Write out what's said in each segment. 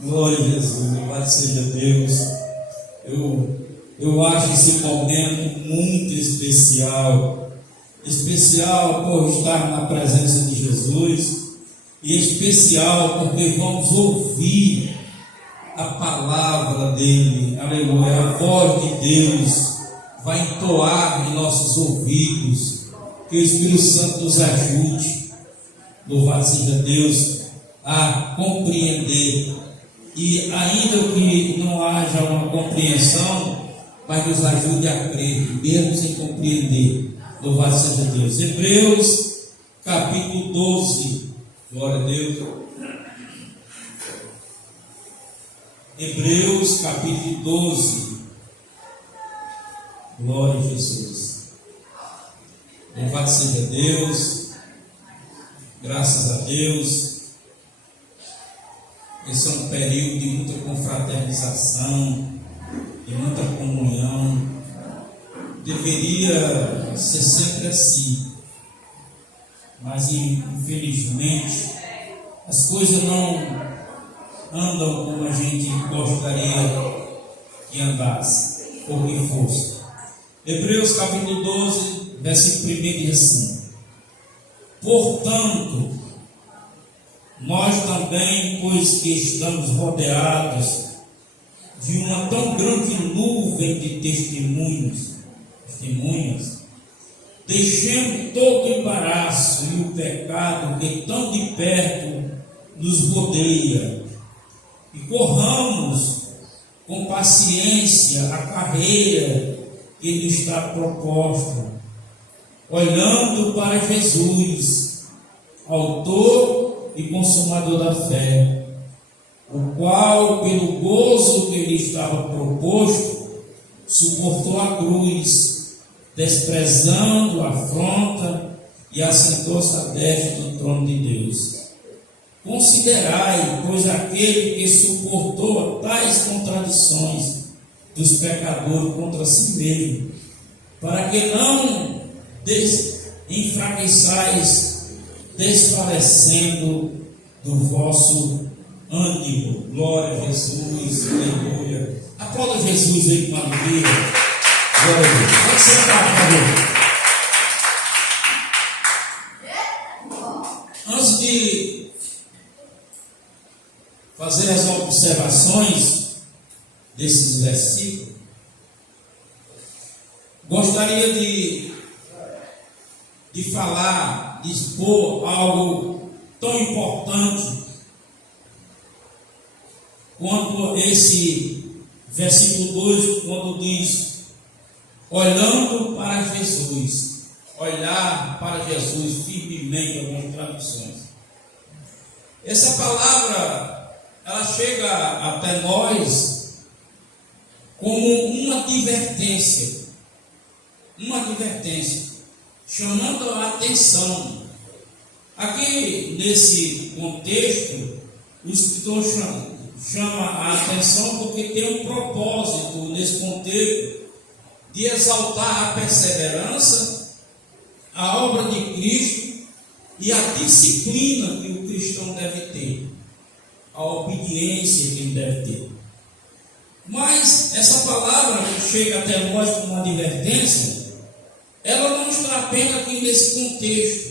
Glória a Jesus, louvado seja Deus. Eu acho esse momento muito especial. Especial por estar na presença de Jesus. E especial porque vamos ouvir a palavra dele. Aleluia. A voz de Deus vai entoar em nossos ouvidos. Que o Espírito Santo nos ajude. Louvado seja Deus a compreender. E ainda que não haja uma compreensão, mas nos ajude a crer, mesmo sem compreender. Louvado seja Deus. Hebreus capítulo 12. Glória a Deus. Hebreus capítulo 12. Glória a Jesus. Louvado seja Deus. Graças a Deus. Esse é um período de muita confraternização, de muita comunhão. Deveria ser sempre assim, mas infelizmente as coisas não andam como a gente gostaria que andasse, ou que fosse. Hebreus capítulo 12, versículo 1 diz assim: portanto, nós também, pois que estamos rodeados de uma tão grande nuvem de testemunhas, deixemos todo o embaraço e o pecado que tão de perto nos rodeia, e corramos com paciência a carreira que nos está proposta, olhando para Jesus, autor e consumador da fé, o qual, pelo gozo que lhe estava proposto, suportou a cruz, desprezando a afronta, e assentou-se à destra do trono de Deus. Considerai, pois, aquele que suportou tais contradições dos pecadores contra si mesmo, para que não enfraqueçais, desfalecendo do vosso ânimo. Glória a Jesus, aleluia. Aplauda Jesus aí com alegria. Glória a Deus. Pode sentar, por favor. Antes de fazer as observações desses versículos, gostaria de falar, de expor algo tão importante quanto esse versículo 2, quando diz: olhando para Jesus, olhar para Jesus firmemente, algumas traduções. Essa palavra, ela chega até nós como uma advertência, chamando a atenção. Aqui nesse contexto, o escritor chama a atenção porque tem um propósito nesse contexto de exaltar a perseverança, a obra de Cristo e a disciplina que o cristão deve ter, a obediência que ele deve ter. Mas essa palavra que chega até nós como uma advertência, ela não está apenas aqui nesse contexto.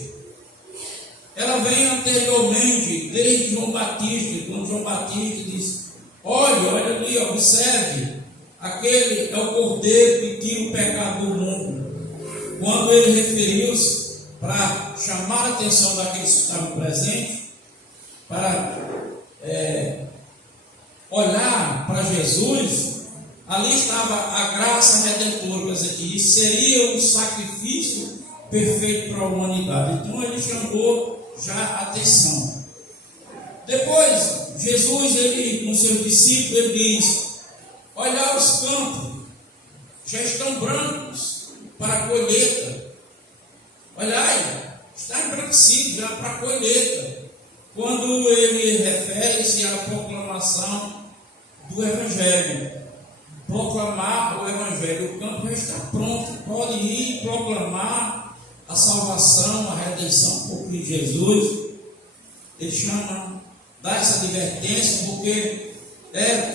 Ela vem anteriormente, desde João Batista, quando João Batista diz: olha ali, observe, aquele é o Cordeiro que tira o pecado do mundo. Quando ele referiu-se para chamar a atenção daqueles que estavam presentes, para olhar para Jesus, ali estava a graça redentora, quer dizer, que seria um sacrifício perfeito para a humanidade. Então ele chamou já a atenção. Depois, Jesus, ele, com seus discípulos, ele diz: olhar os campos, já estão brancos para a colheita. Olhai, está embranquecido já para a colheita. Quando ele refere-se à proclamação do Evangelho, proclamar o Evangelho, o campo já está pronto, pode ir proclamar a salvação, a redenção por Cristo Jesus. Ele chama, dá essa advertência, porque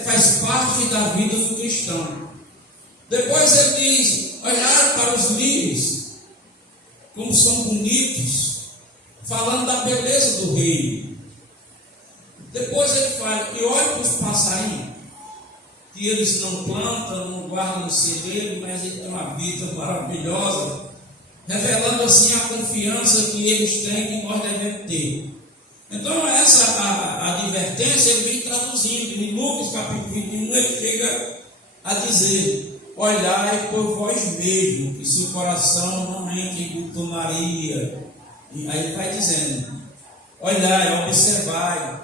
faz parte da vida do cristão. Depois ele diz: olhar para os lírios, como são bonitos, falando da beleza do reino. Depois ele fala: e olhe para os passarinhos, que eles não plantam, não guardam no celeiro, mas eles têm uma vida maravilhosa, revelando assim a confiança que eles têm, que nós devemos ter. Então essa a advertência ele vem traduzindo. Em Lucas capítulo 21 ele chega a dizer: olhai por vós mesmos, que seu coração não entre em glutonaria. E aí ele vai dizendo: olhai, observai.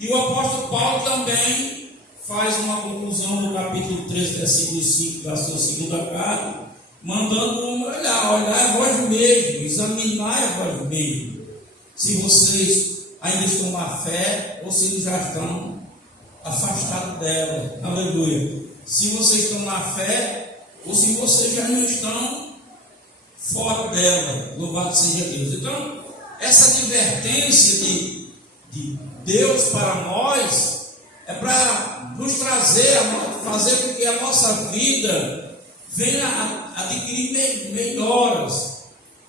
E o apóstolo Paulo também faz uma conclusão no capítulo 3, versículo 5 da sua segunda carta, mandando olhar vós mesmos, examinai vós mesmos, se vocês ainda estão na fé ou se já estão afastados dela. Aleluia. Se vocês estão na fé ou se vocês já não estão fora dela. Louvado seja Deus. Então, essa advertência de Deus para nós é para nos trazer, fazer com que a nossa vida venha a adquirir melhoras.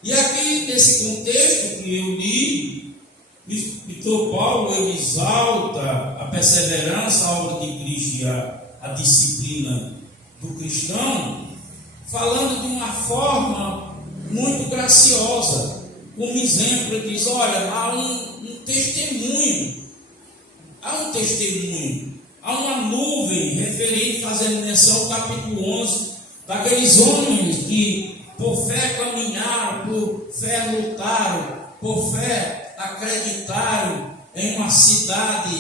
E aqui, nesse contexto que eu li, o escritor Paulo ele exalta a perseverança, a obra de Cristo e a disciplina do cristão, falando de uma forma muito graciosa. Como exemplo, ele diz: olha, há um testemunho, há uma nuvem referente, fazendo menção ao capítulo 11, daqueles homens que por fé caminharam, por fé lutaram, por fé acreditaram em uma cidade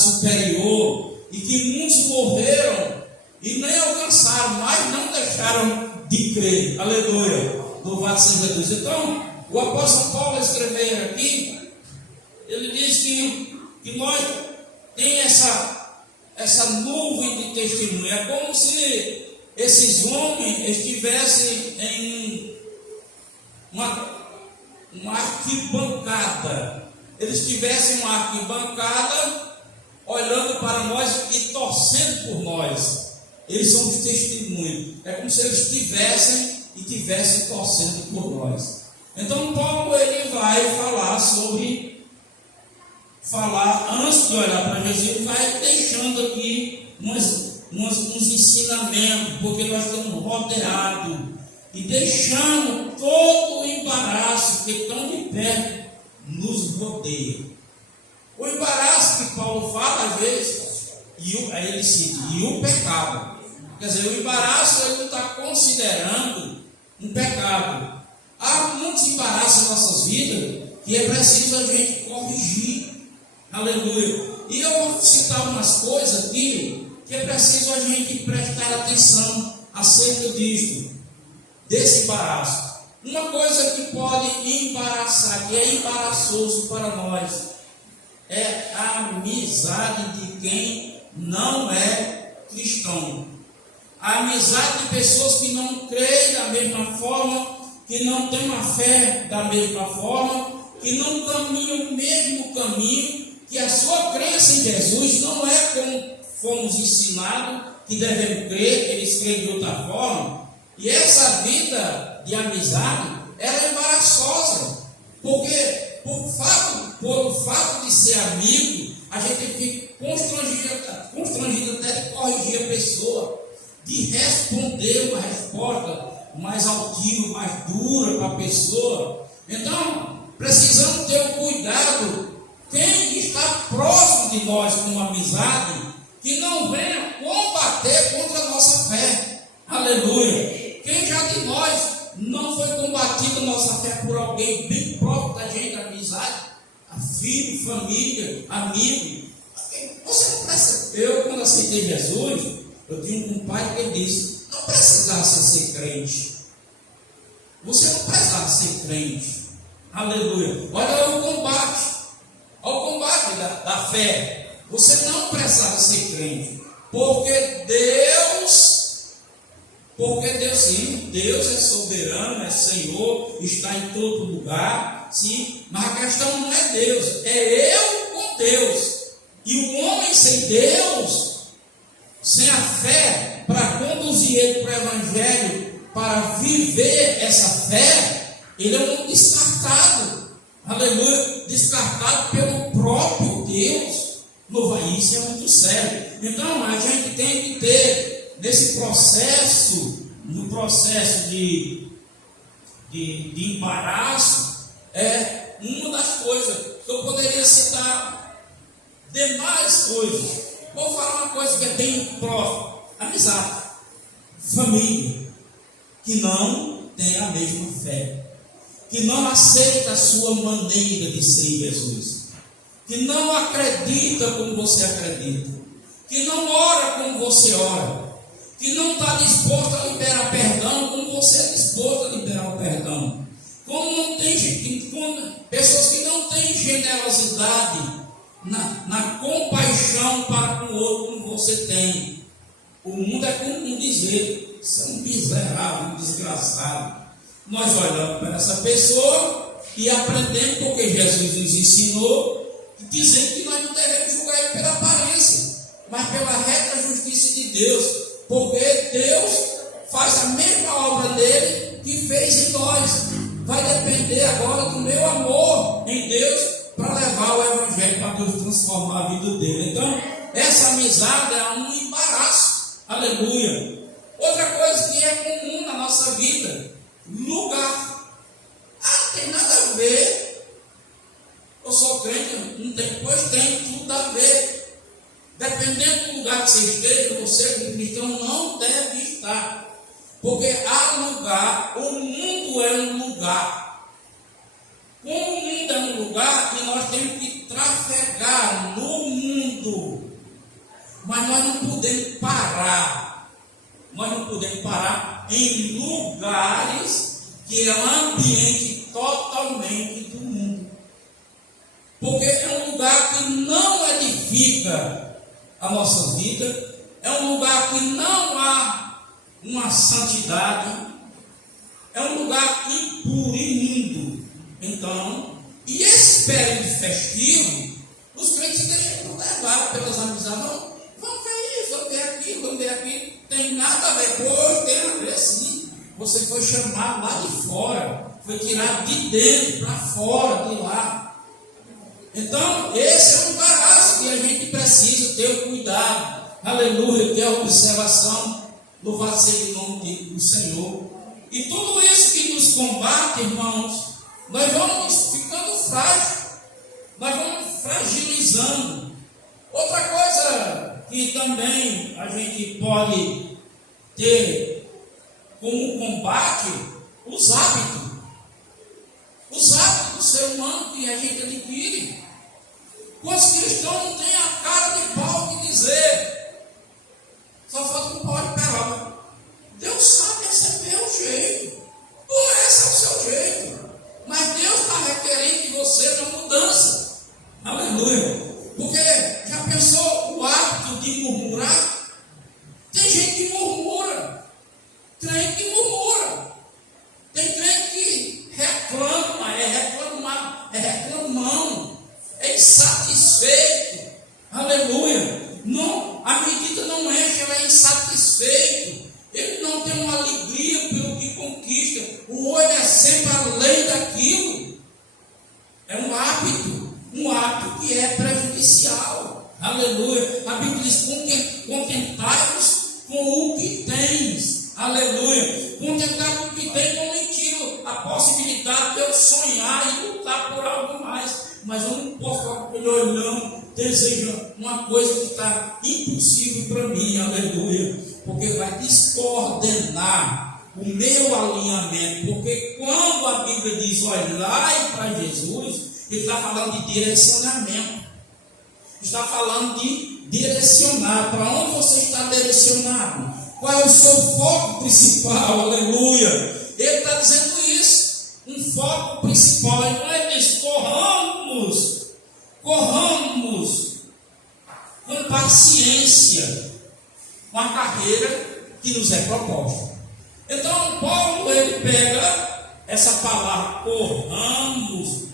superior, e que muitos morreram e nem alcançaram, mas não deixaram de crer. Aleluia, louvado seja Deus. Então, o apóstolo Paulo escrever aqui, ele diz que nós temos essa nuvem de testemunho. É como se esses homens estivessem em uma arquibancada. Eles tivessem uma arquibancada olhando para nós e torcendo por nós. Eles são os testemunhos. É como se eles estivessem torcendo por nós. Então Paulo ele vai falar antes de olhar para Jesus, ele vai deixando aqui uns ensinamentos, porque nós estamos rodeados e deixando todo o embaraço que tão de perto nos rodeia. O embaraço que Paulo fala às vezes, aí ele cita, e o pecado. Quer dizer, o embaraço ele não está considerando um pecado. Há muitos embaraços em nossas vidas que é preciso a gente corrigir. Aleluia. E eu vou citar umas coisas aqui que é preciso a gente prestar atenção acerca desse embaraço. Uma coisa que pode embaraçar, que é embaraçoso para nós, é a amizade de quem não é cristão. A amizade de pessoas que não creem da mesma forma, que não têm uma fé da mesma forma, que não caminham o mesmo caminho, que a sua crença em Jesus não é como fomos ensinados, que devemos crer, que eles creem de outra forma. E essa vida de amizade, ela é embaraçosa, porque por fato de ser amigo, a gente fica constrangido até de corrigir a pessoa, de responder uma resposta mais altiva, mais dura para a pessoa. Então, precisamos ter um cuidado, quem está próximo de nós com uma amizade, que não venha combater contra a nossa fé. Aleluia. Quem já de nós não foi combatido a nossa fé por alguém bem próximo da gente, amizade, filho, família, amigo. Você não precisa. Eu, quando aceitei Jesus, eu tinha um compadre que disse: não precisava ser crente. Você não precisava ser crente. Aleluia. Olha o combate. Olha o combate da fé. Você não precisava ser crente. Porque Deus sim, Deus é soberano, é Senhor, está em todo lugar, sim, mas a questão não é Deus, é eu com Deus. E o homem Mas sem Deus, sem a fé para conduzir ele para o Evangelho, para viver essa fé, ele é um descartado. Aleluia, descartado pelo próprio Deus. Louva, isso é muito sério. Então a gente tem que ter nesse processo, no processo de embaraço, uma das coisas que eu poderia citar demais coisas. Vou falar uma coisa que é bem próxima: amizade, família, que não tem a mesma fé, que não aceita a sua maneira de ser em Jesus, que não acredita como você acredita, que não ora como você ora, que não está disposto a liberar perdão como você é disposto a liberar o perdão, pessoas que não têm generosidade na compaixão para com o outro como você tem. O mundo é comum dizer: isso é um miserável, um desgraçado. Nós olhamos para essa pessoa e aprendemos, porque Jesus nos ensinou, dizendo que nós não devemos julgar ele pela aparência, mas pela reta justiça de Deus, porque Deus faz a mesma obra dele que fez em nós. Vai depender agora do meu amor em Deus para levar o Evangelho para Deus transformar a vida dele. Então, essa amizade é um embaraço. Aleluia. Outra coisa que é comum na nossa vida: lugar. Tem nada a ver. Eu sou crente, não tem, pois tem tudo a ver. Dependendo do lugar que você esteja, você como cristão não deve estar. Porque há lugar, o mundo é um lugar. Como o mundo é um lugar que nós temos que trafegar no mundo. Mas nós não podemos parar. Nós não podemos parar em lugares que é um ambiente totalmente do mundo. Porque é um lugar que não edifica a nossa vida, é um lugar que não há uma santidade, é um lugar impuro, imundo. Então, e esse período festivo, os crentes deixam levar pelas amizades. Não, vamos ver isso, vamos ver aquilo, vamos ver aquilo. Tem nada a ver, pois tem a ver sim. Você foi chamado lá de fora, foi tirado de dentro para fora, de lá. Então, esse é um embaraço que a gente precisa ter o cuidado. Aleluia, ter a observação. Louvado seja o nome do Senhor. E tudo isso que nos combate, irmãos, nós vamos ficando frágeis, nós vamos fragilizando. Outra coisa que também a gente pode ter como combate: os hábitos. Os hábitos do ser humano que a gente adquire. Os cristãos não têm a cara de pau de dizer. Só falta um pau de peroba. Deus sabe, esse é meu jeito. Ou esse é o seu jeito. Mas Deus está requerendo de você uma mudança. Aleluia. Porque já pensou o hábito de murmurar? Tem gente que murmura. Crente que murmura. Tem crente que reclama, é reclamão, é insatisfeito. Aleluia. Não, a medida não enche, ela é insatisfeito. Ele não tem uma alegria pelo que conquista. O olho é sempre além daquilo. É um hábito que é prejudicial. Aleluia. A Bíblia diz: contentai-vos com o que tens. Aleluia. Contentar com o que tem, não mentira a possibilidade de eu sonhar e lutar por algo mais. Mas eu não posso ficar com aquele olhão, deseja uma coisa que está impossível para mim. Aleluia. Porque vai descoordenar o meu alinhamento. Porque quando a Bíblia diz olhai para Jesus, ele está falando de direcionamento. Está falando de direcionar. Para onde você está direcionado? Qual é o seu foco principal? Aleluia. Ele está dizendo isso. Um foco principal. Então ele diz: corramos com paciência com a carreira que nos é proposta. Então Paulo, ele pega essa palavra corramos,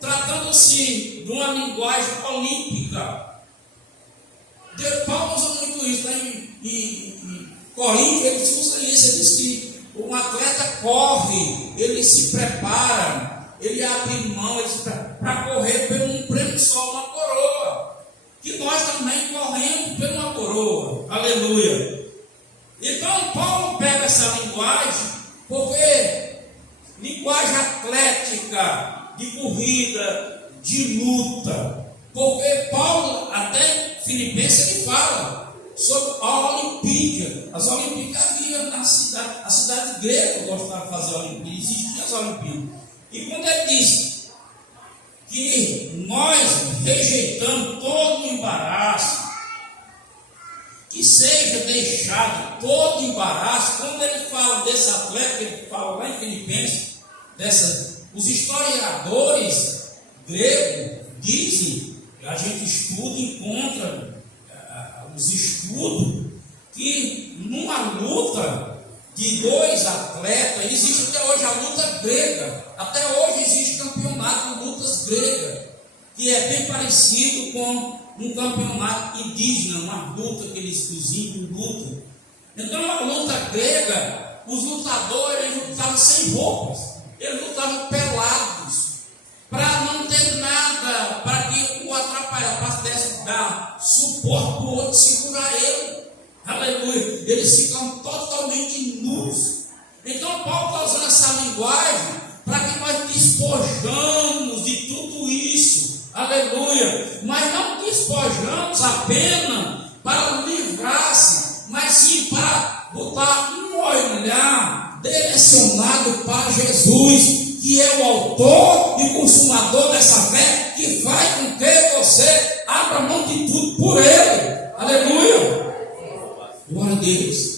tratando-se de uma linguagem olímpica. em Coríntios, ele usa isso, ele diz que um atleta corre, ele se prepara, ele abre mão, para correr por um prêmio só, uma coroa. Que nós também corremos por uma coroa. Aleluia. Então Paulo pega essa linguagem, porque linguagem atlética, de corrida, de luta. Porque Paulo, até Filipenses, ele fala sobre a Olimpíada. As Olimpíadas havia na cidade, a cidade grega gostava de fazer Olimpíadas, existiam as Olimpíadas. E quando ele diz que nós rejeitamos todo o embaraço, que seja deixado todo o embaraço, quando ele fala desse atleta, ele fala lá em Filipenses, os historiadores gregos dizem, a gente estuda e encontra os estudos, que numa luta de dois atletas, existe até hoje a luta grega, até hoje existe campeonato de lutas gregas, que é bem parecido com um campeonato indígena, uma luta que os índios lutam. Então, a luta grega, os lutadores eles lutavam sem roupas, eles lutavam pelados, para não ter nada, para que o atrapalhar, para dar suporte para o outro segurar ele. Aleluia. Eles ficam totalmente nus. Então, Paulo está usando essa linguagem para que nós despojamos de tudo isso. Aleluia. Mas não despojamos apenas para livrar-se, mas sim para botar um olhar direcionado para Jesus, que é o autor e consumador dessa fé, que faz com que você abra mão de tudo por ele. Aleluia. Glória a Deus.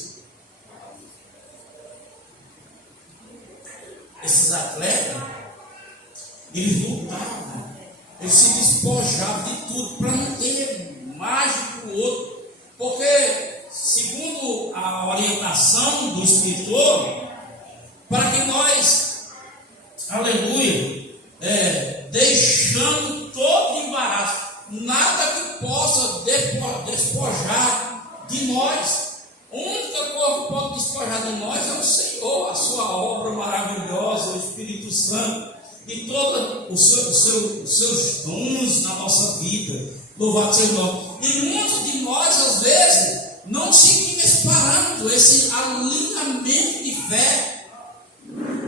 Esses atletas, eles lutavam, eles se despojavam de tudo para não ter mais do que o outro, porque segundo a orientação do escritor, para que nós, aleluia, deixando todo embaraço, nada que possa despojar de nós. A única coisa que pode despojar de nós é o Senhor, a sua obra maravilhosa, o Espírito Santo e todos os seus dons na nossa vida. Louvado seja o nome. E muitos de nós, às vezes, não seguimos esse parâmetro, esse alinhamento de fé.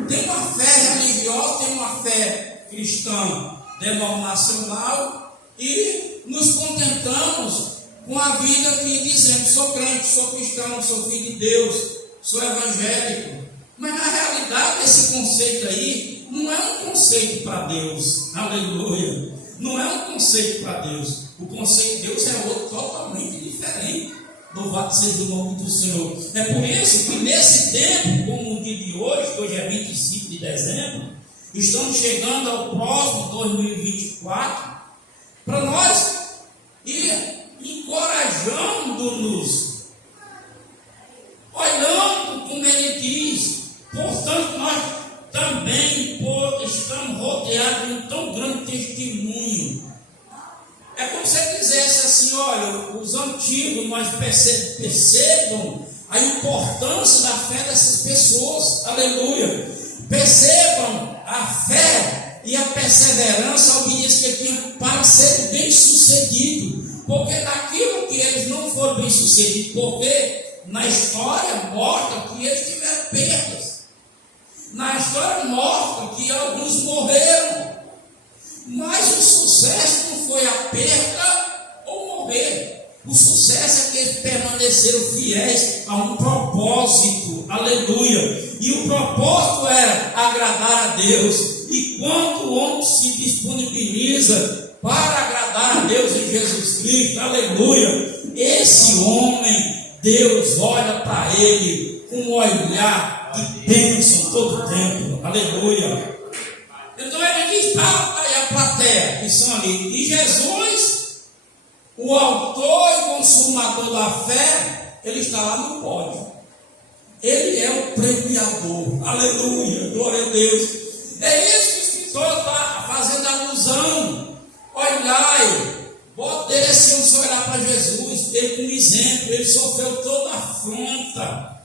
Tem uma fé religiosa, tem uma fé cristã denominacional e nos contentamos com a vida que dizemos, sou crente, sou cristão, sou filho de Deus, sou evangélico. Mas na realidade esse conceito aí não é um conceito para Deus. Aleluia. Não é um conceito para Deus. O conceito de Deus é outro totalmente diferente. Louvado seja o nome do Senhor. É por isso que nesse tempo, como o dia de hoje é 25 de dezembro, estamos chegando ao próximo 2024, para nós ir encorajando-nos, olhando como ele diz. Portanto, nós também estamos rodeados de um tão grande testemunho. É como se ele dissesse assim: olha, os antigos, nós percebam a importância da fé dessas pessoas. Aleluia. Percebam a fé e a perseverança, a obediência que tinha para ser bem sucedido. Porque naquilo que eles não foram bem sucedidos, porque na história mostra que eles tiveram perdas. Na história mostra que alguns morreram. Mas o sucesso não foi a perda ou morrer. O sucesso é que eles permaneceram fiéis a um propósito. Aleluia. E o propósito era agradar a Deus. E quando o homem se disponibiliza para agradar a Deus em Jesus Cristo, aleluia, esse homem, Deus olha para ele com um olhar de bênção todo o tempo. Aleluia. Então ele diz: está aí a plateia que são ali. E Jesus, o autor e consumador da fé, ele está lá no pódio. Ele é o premiador. Aleluia, glória a Deus. É isso que o escritor está fazendo alusão. Olhai, direcione o seu olhar para Jesus. ele como exemplo, ele sofreu toda a afronta.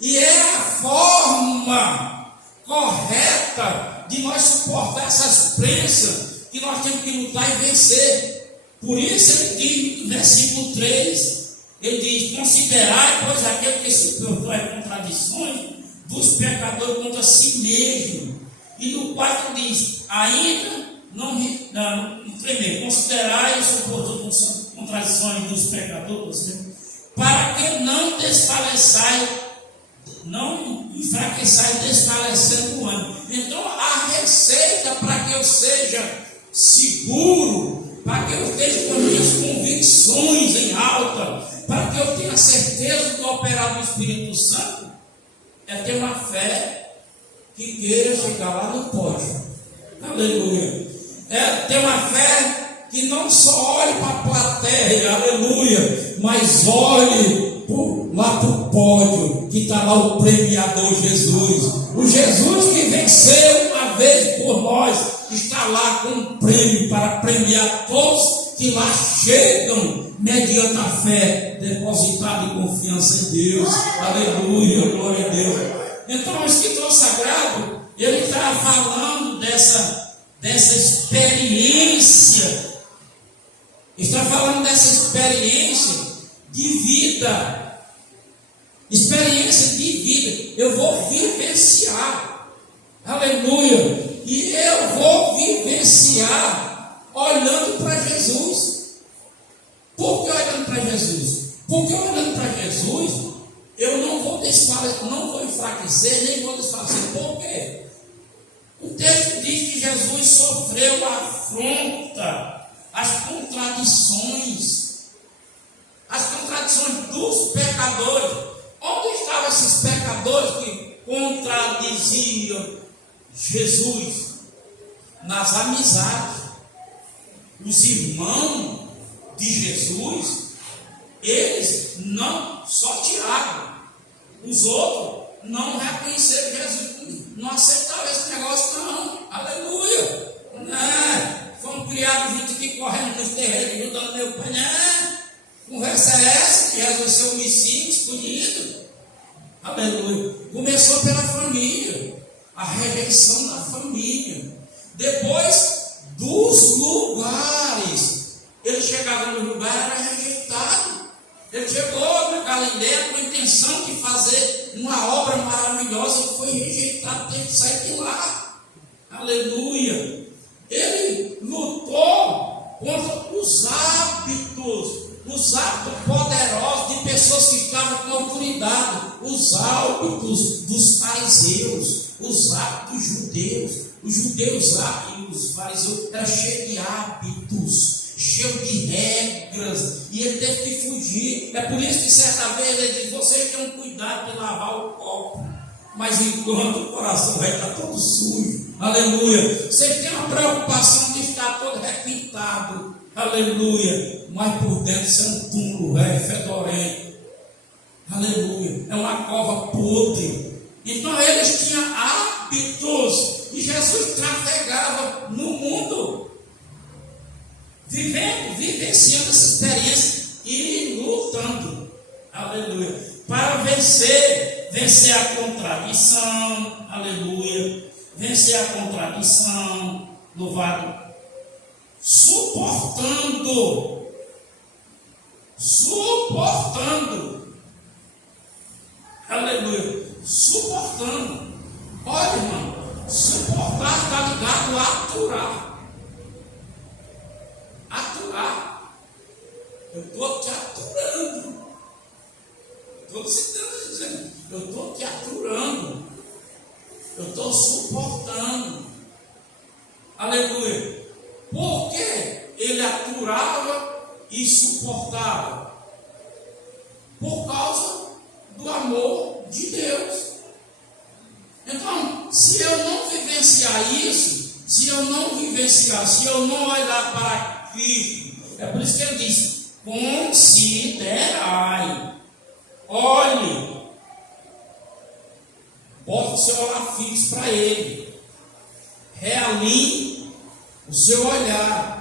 E é a forma correta de nós suportar essas prensas que nós temos que lutar e vencer. Por isso ele diz no versículo 3, ele diz: considerai, pois, aquele que suportou as contradições dos pecadores contra si mesmo. E no 4 diz: ainda não tremer, considerai e suportou as contradições dos pecadores, para que não desfaleçai, não enfraqueçai, desfalecendo o ânimo. Então a receita para que eu seja seguro, para que eu esteja com as minhas convicções em alta, para que eu tenha certeza do operar do Espírito Santo, é ter uma fé que queira chegar lá no pódio. Aleluia. É ter uma fé que não só olhe para a plateia, aleluia, mas olhe lá para o pódio, que está lá o premiador Jesus. O Jesus que venceu uma vez por nós, está lá com um prêmio para premiar todos que lá chegam mediante a fé depositada em confiança em Deus. Aleluia, glória a Deus. Então o escritor sagrado, ele está falando dessa experiência, está falando dessa experiência de vida, eu vou vivenciar, aleluia, e eu vou vivenciar olhando para Jesus. Por que olhando para Jesus? Porque olhando para Jesus, eu não vou desfalecer, não vou enfraquecer, nem vou desfalecer. Por quê? O texto diz que Jesus sofreu a afronta, as contradições dos pecadores. Onde estavam esses pecadores que contradiziam Jesus? Nas amizades. Os irmãos de Jesus, eles não, só Tiago, os outros não reconheceram Jesus, não aceitaram esse negócio não, aleluia, fomos criados gente que correndo nos terreiros, ajudando meu pai, conversa é essa, que Jesus é seu homicídio escolhido, aleluia. Começou pela família, a rejeição da família, depois dos lugares. Ele chegava no lugar, era rejeitado. Ele chegou na Galileia com a intenção de fazer uma obra maravilhosa e foi rejeitado, teve que sair de lá. Aleluia. Ele lutou contra os hábitos poderosos de pessoas que estavam com autoridade, os hábitos dos fariseus, os hábitos judeus. Os judeus e os fariseus eram cheios de hábitos, cheio de regras, e ele teve que fugir. É por isso que certa vez ele disse: vocês tenham cuidado de lavar o copo, mas enquanto o coração vai estar todo sujo, aleluia, vocês têm uma preocupação de estar todo requintado, aleluia, mas por dentro isso é um túmulo velho, fedorento, aleluia, é uma cova podre. Então eles tinham hábitos, e Jesus trafegava no mundo, vivenciando essa experiência e lutando, aleluia, para vencer a contradição, aleluia, vencer a contradição, louvado, suportando, aleluia, suportando. Olha, irmão, suportar está ligado a aturar. Eu estou te aturando. Eu estou te aturando. Eu estou suportando. Aleluia. Por que ele aturava e suportava? Por causa do amor de Deus. Então, se eu não vivenciar isso, se eu não olhar para Cristo, é por isso que ele diz: considerai, olhe, bota o seu olhar fixo para Ele, realinhe o seu olhar.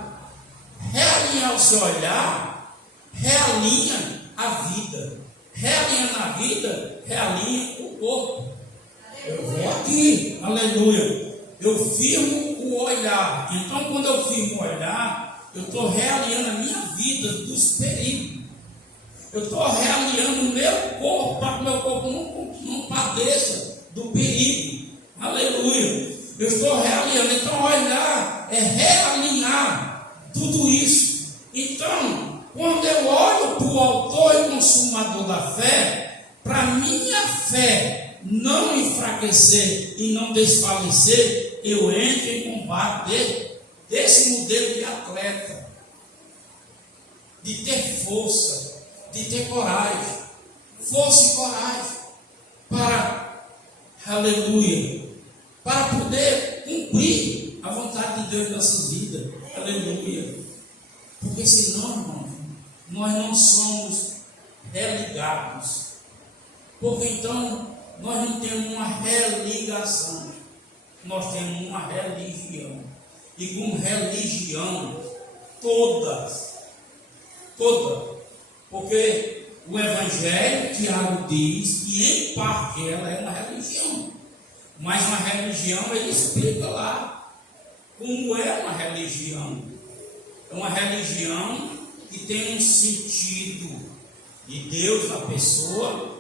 Realinhar o seu olhar, realinha a vida. Realinha na vida, realinha o corpo. Eu vou aqui, aleluia. Eu firmo o olhar. Então, quando eu firmo o olhar, eu estou realinhando a minha vida dos perigos. Eu estou realinhando o meu corpo para que o meu corpo não padeça do perigo. Aleluia. Eu estou realinhando. Então, olhar é realinhar tudo isso. Então, quando eu olho para o autor e consumador da fé, para minha fé não enfraquecer e não desfalecer, eu entro em combate desse modelo de atleta, de ter força, de ter coragem, força e coragem para, aleluia, para poder cumprir a vontade de Deus em nossas vidas, aleluia. Porque senão, irmão, nós não somos religados. Porque então nós não temos uma religação, nós temos uma religião. E com religião, todas, porque o Evangelho, Tiago diz, que em parte ela é uma religião. Mas uma religião, ele explica lá como é uma religião. É uma religião que tem um sentido de Deus na pessoa,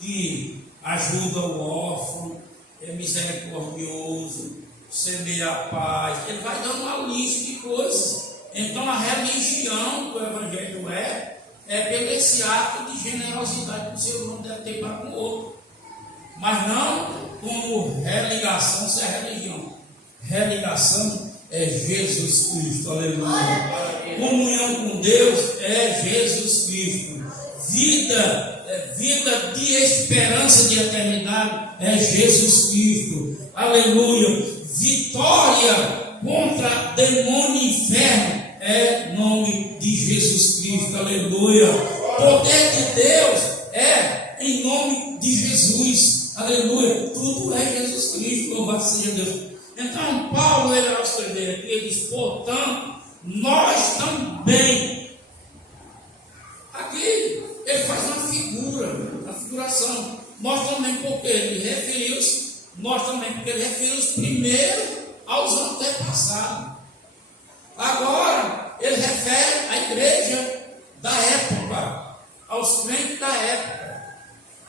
que ajuda o órfão, é misericordioso, semeia a paz. Ele vai dando uma lista de coisas. Então a religião do Evangelho pelo esse ato de generosidade que o ser humano deve ter para com o outro. Mas não como religação, se é religião. Religação é Jesus Cristo, aleluia. Comunhão com Deus é Jesus Cristo. Vida de esperança de eternidade é Jesus Cristo, aleluia. Vitória contra demônio e inferno é nome de Jesus Cristo, aleluia. Poder de Deus é em nome de Jesus, aleluia. Tudo é Jesus Cristo, louvado seja Deus. Então Paulo, ele ao escrever aqui, ele diz, portanto, nós também. Aqui ele faz uma figuração. Nós também, porque ele referiu-se, nós também, porque ele referiu-se primeiro aos antepassados. Agora, ele refere à igreja da época, aos crentes da época.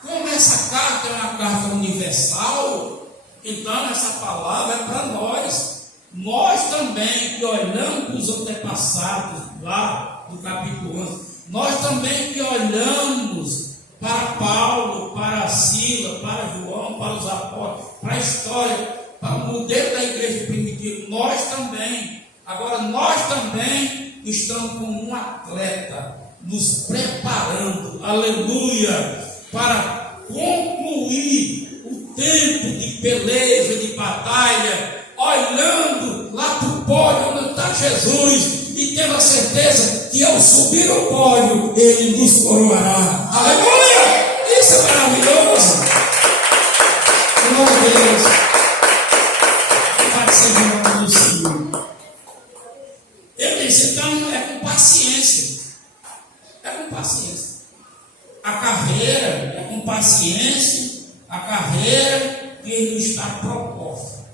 Como essa carta é uma carta universal, então essa palavra é para nós. Nós também, que olhamos para os antepassados, lá do capítulo 11, nós também que olhamos para Paulo, para Sila, para João, para os apóstolos, para a história, para o modelo da igreja primitiva, nós também, agora nós também estamos como um atleta, nos preparando, aleluia, para concluir o tempo de peleja, de batalha, olhando lá para o pódio onde está Jesus, e tendo a certeza que ao subir o pódio, ele nos coroará. Aleluia! Isso é maravilhoso! Glória a Deus! Vai ser o nome do Senhor. Ele disse, então, é com paciência. É com paciência. A carreira é com paciência, a carreira que ele está proposta.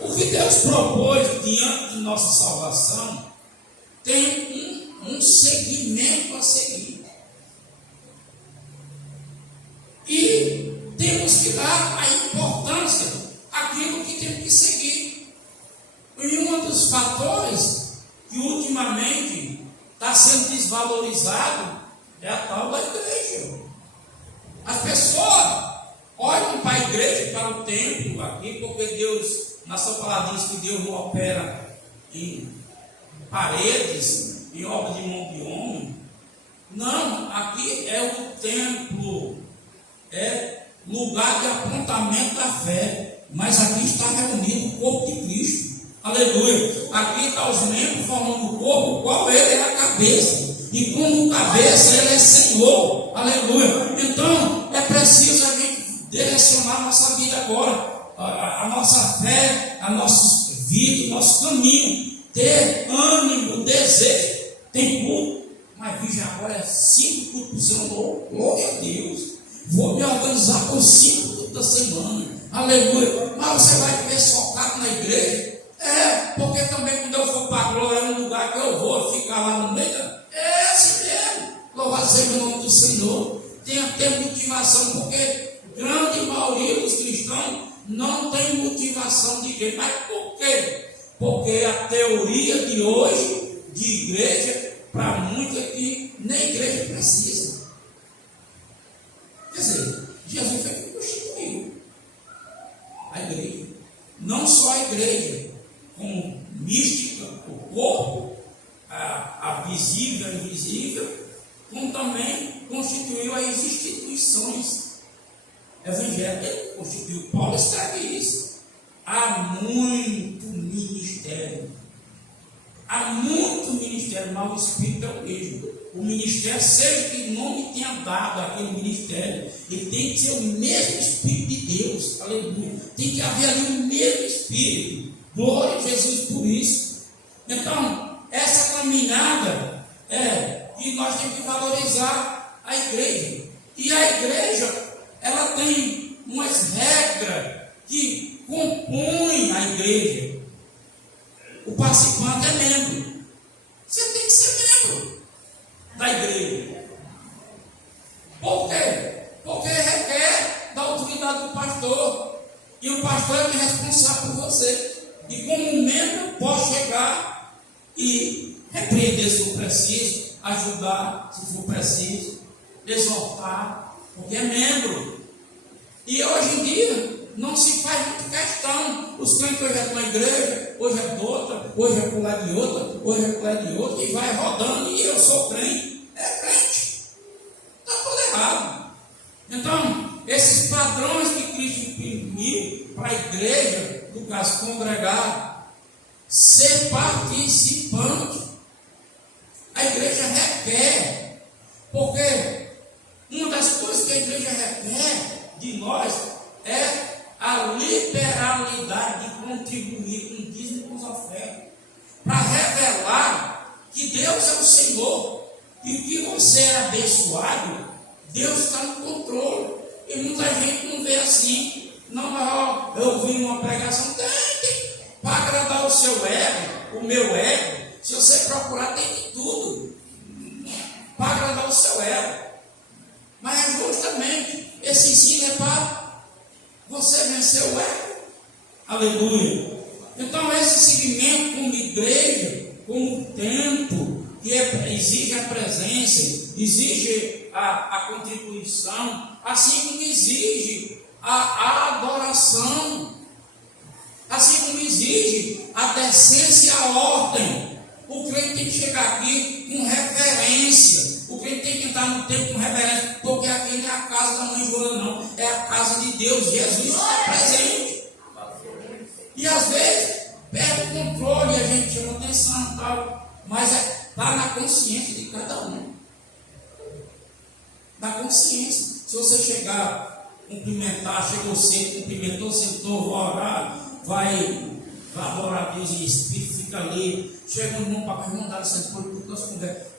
O que Deus propôs diante de nossa salvação tem um segmento a seguir. E temos que dar a importância àquilo que temos que seguir. E um dos fatores que ultimamente está sendo desvalorizado é a tal da igreja. As pessoas olham para a igreja, para o templo aqui, porque Deus, na sua palavra, diz que Deus não opera em paredes, em obra de mão de homem. Não, aqui é o templo, é lugar de apontamento da fé. Mas aqui está reunido o corpo de Cristo. Aleluia. Aqui estão os membros formando o corpo, qual ele é a cabeça. E como cabeça, ele é Senhor. Aleluia. Então, é preciso a gente direcionar a nossa vida agora. A nossa fé, a nossa vida, o nosso caminho. Ter ânimo, desejo. Tem culto mas veja, agora é 5 cultos por semana. Glória a Deus. Vou me organizar por 5 cultos da semana. Aleluia. Mas você vai viver socado na igreja? Porque também quando eu for para a glória, no lugar que eu vou, ficar lá no meio, é assim mesmo. Louvado seja o nome do Senhor. Tenha que ter motivação, porque grande maioria dos cristãos não tem motivação de igreja. Mas por quê? Porque a teoria de hoje, de igreja, para muitos aqui, nem igreja precisa. Quer dizer, Jesus foi que constituiu a igreja. Não só a igreja, como mística, o corpo, a visível, a invisível, como também constituiu as instituições evangélicas. Ele constituiu. Paulo escreve isso. Há muito ministério. Há muito ministério, mas o Espírito é o mesmo. O ministério, seja que nome tenha dado aquele ministério, ele tem que ser o mesmo Espírito de Deus. Aleluia. Tem que haver ali o mesmo Espírito. Glória a Jesus por isso. Então, essa caminhada que nós temos que valorizar a igreja. E a igreja, ela tem umas regras que compõem a igreja. O participante é membro. Você tem que ser membro da igreja. Por quê? Porque requer da autoridade do pastor. E o pastor é responsável por você. E como membro, pode chegar e repreender se for preciso, ajudar se for preciso, exortar, porque é membro. E hoje em dia não se faz muita questão. Os crentes hoje é de uma igreja, hoje é de outra, hoje é por lá de outra, hoje é por lá de outra, e vai rodando, e eu sou crente. É crente. Está tudo errado. Então, esses padrões que Cristo imprimiu para a igreja, no caso congregar, ser participante, a igreja requer, porque uma das coisas que a igreja requer de nós é a liberalidade de contribuir com o dízimo e com as ofertas, para revelar que Deus é o Senhor, e que você é abençoado, Deus está no controle. E muita gente não vê assim. Não, mas eu ouvi uma pregação, tem para agradar o seu ego, o meu ego. Se você procurar, tem de tudo para agradar o seu ego. Mas é justamente esse ensino é para você vencer o ego. Aleluia. Então esse segmento como igreja, como templo, que exige a presença, exige a contribuição, assim como exige a adoração, assim como exige a decência e a ordem. O crente tem que chegar aqui com reverência. O crente tem que entrar no templo com reverência, porque aqui não é a casa da mãe Joana, não, é a casa de Deus. Jesus está presente. E às vezes perde o controle e a gente chama atenção e tal, mas está na consciência de cada um. Na consciência. Se você chegar, cumprimentar, chegou cedo, cumprimentou, sentou, vai orar, vai adorar a Deus em espírito, fica ali, chega um irmão para perguntar, sentou e tudo,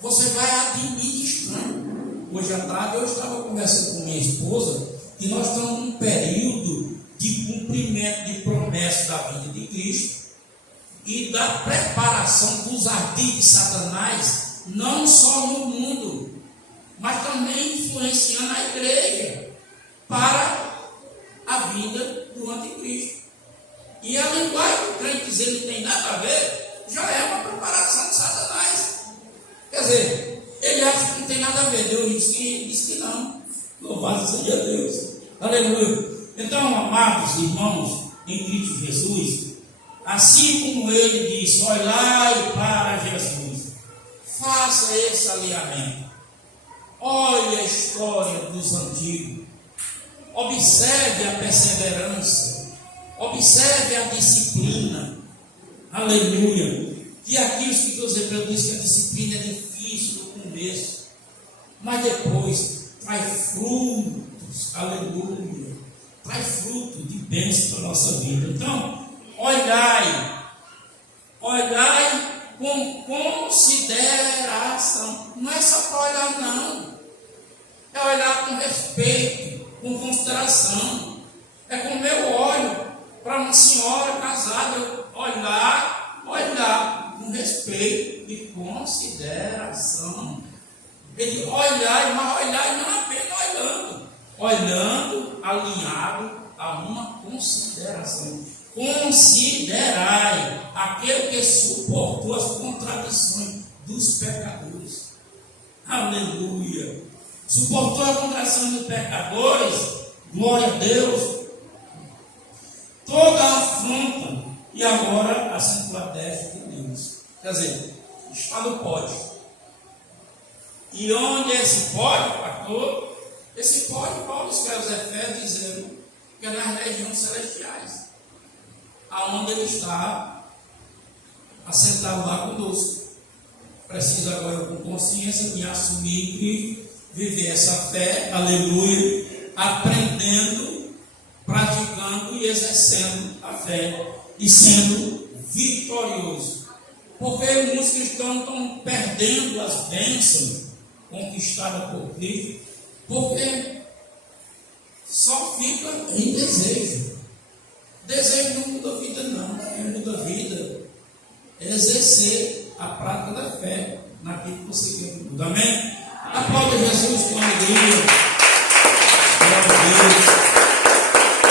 você vai administrando. Hoje à tarde eu estava conversando com minha esposa e nós estamos num período de cumprimento de promessa da vida de Cristo e da preparação dos ardis de Satanás, não só no mundo, mas também influenciando a igreja para a vida do anticristo. E a linguagem do crente dizer que não tem nada a ver, já é uma preparação de Satanás. Quer dizer, ele acha que não tem nada a ver. Deus disse que não. Louvado seja Deus. Aleluia. Então, amados irmãos em Cristo Jesus, assim como ele disse, olhai para Jesus, faça esse alinhamento. Olhe a história dos antigos, observe a perseverança, observe a disciplina. Aleluia. Que aqui os escritores hebreus dizem que a disciplina é difícil no começo, mas depois traz frutos. Aleluia. Traz fruto de bênção para a nossa vida. Então, olhai com consideração. Não é só para olhar, não. É olhar com respeito, com consideração. É como eu olho para uma senhora casada, eu olhar com respeito e consideração. Ele olhar, mas olhar e não apenas olhando alinhado a uma consideração. Considerai aquele que suportou as contradições dos pecadores. Aleluia! Suportou as contradições dos pecadores, glória a Deus. Toda a afronta, e agora assentou a destra de Deus. Quer dizer, está no pódio. E onde é esse pódio, pastor? Esse pódio, Paulo escreve aos Efésios dizendo que é nas regiões celestiais, aonde ele está assentado lá conosco. Precisa agora, com consciência, de assumir e viver essa fé, aleluia, aprendendo, praticando e exercendo a fé e sendo vitorioso. Porque muitos cristãos estão perdendo as bênçãos conquistadas por Cristo, porque só fica em desejo. Desejo não muda a vida, não. Quem muda a vida é exercer a prática da fé naquilo que você quer mudar. Amém? Aplauda Jesus com alegria.